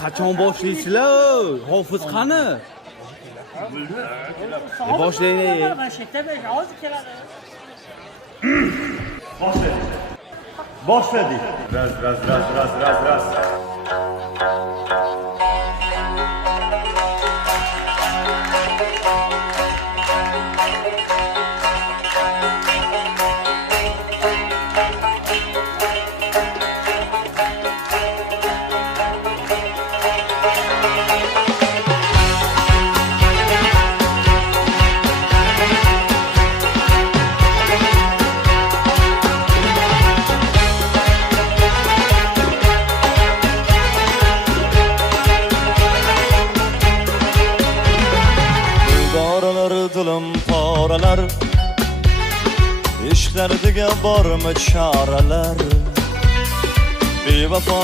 Qachon boshlaysizlar? Hofiz qani? Boshlaylik. Boshladik. Raz. Dilim poralar, ishlardiga bormi choralar, bevafo